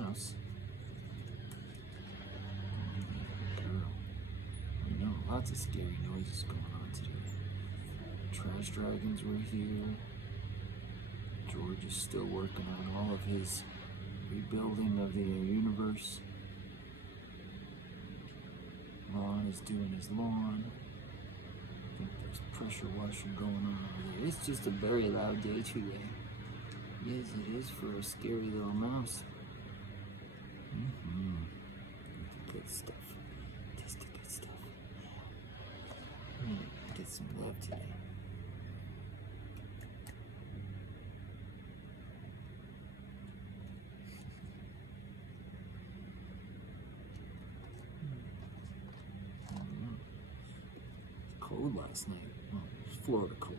mouse. Girl. I know, lots of scary noises going on today. Trash dragons were here. George is still working on all of his rebuilding of the universe. Ron is doing his lawn. I think there's pressure washing going on over there. It's just a very loud day today. Yes, it is for a scary little mouse. Good stuff. Just the good stuff. Get some love today. Cold last night. Well, it was Florida cold.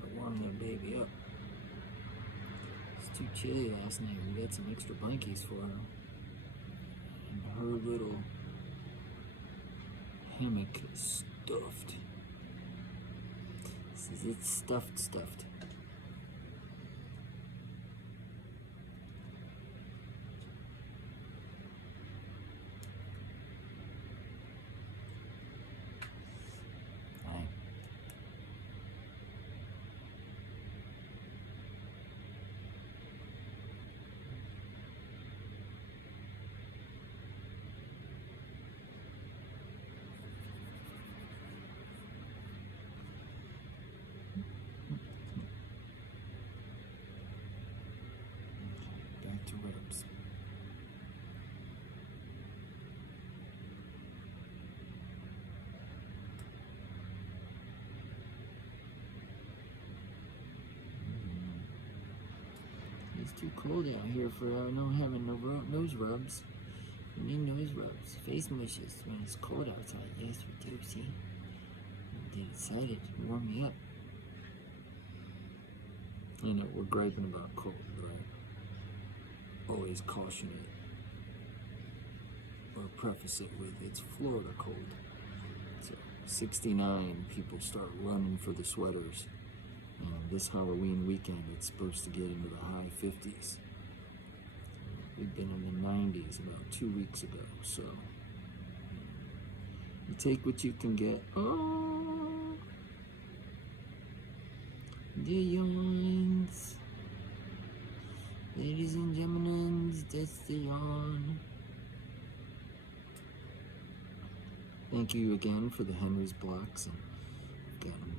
Gotta warm that baby up. It's too chilly last night. We got some extra blankies for her. And her little hammock is stuffed. Says it's stuffed. Back to ribs. It's too cold out here for no having no nose rubs. We need nose rubs, face mushes when it's cold outside. Yes, we do, see? They decided to warm me up. I know, we're griping about cold, right? Always caution it. Or preface it with, it's Florida cold. So, 69, people start running for the sweaters. And this Halloween weekend, it's supposed to get into the high 50s. We've been in the 90s about 2 weeks ago, so you take what you can get. Oh, the yawns. Ladies and gentlemen, that's the yawn. Thank you again for the Henry's blocks, and I've gotten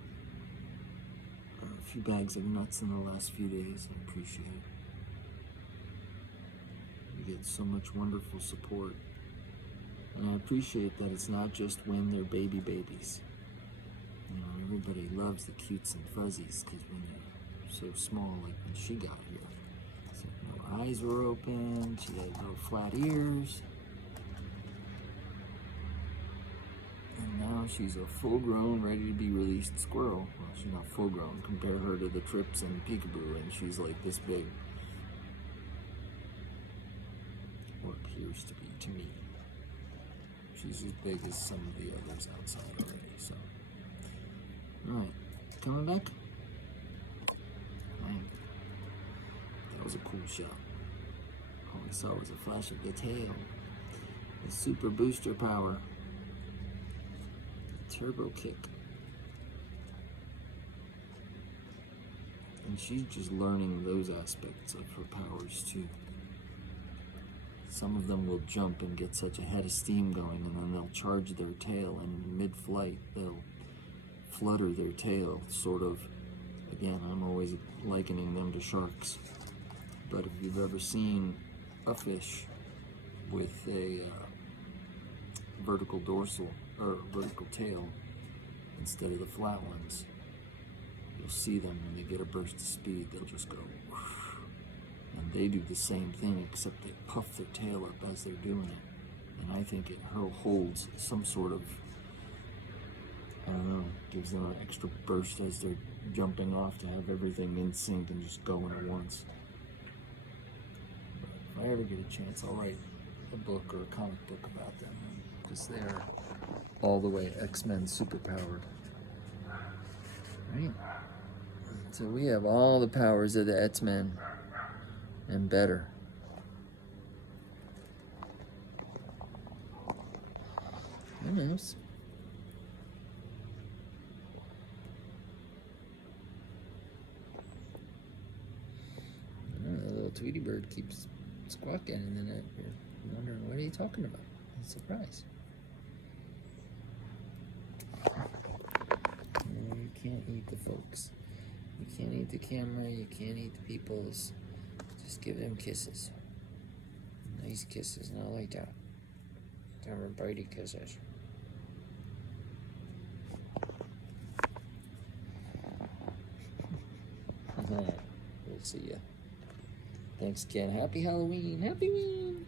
a few bags of nuts in the last few days. I appreciate it. You get so much wonderful support, and I appreciate that it's not just when they're babies. You know, everybody loves the cutes and fuzzies because when they're so small, like when she got here, so her eyes were open, she had little flat ears, and now she's a full-grown, ready to be released squirrel. Well, she's not full-grown. Compare her to the Trips and Peekaboo, and she's like this big. Or appears to be to me. She's as big as some of the others outside already, so. Alright, coming back? Man, that was a cool shot. All I saw was a flash of the tail. The super booster power. The turbo kick. And she's just learning those aspects of her powers too. Some of them will jump and get such a head of steam going, and then they'll charge their tail, and mid-flight they'll flutter their tail, sort of. Again, I'm always likening them to sharks. But if you've ever seen a fish with a vertical dorsal, or vertical tail, instead of the flat ones, you'll see them when they get a burst of speed, they'll just go whoosh. And they do the same thing, except they puff their tail up as they're doing it. And I think it holds some sort of, I don't know, gives them an extra burst as they're jumping off to have everything in sync and just going at once. But if I ever get a chance, I'll write a book or a comic book about them. because they are all the way X-Men superpowered. Right? So we have all the powers of the X-Men and better. Who knows? The little Tweety bird keeps squawking, and then you're wondering, what are you talking about? I'm surprised. No, you can't eat the folks. You can't eat the camera. You can't eat the peoples. Just give them kisses. Nice kisses, not like that. Them are bitey kisses. We'll see ya. Thanks, Ken. Happy Halloween. Happy Halloween.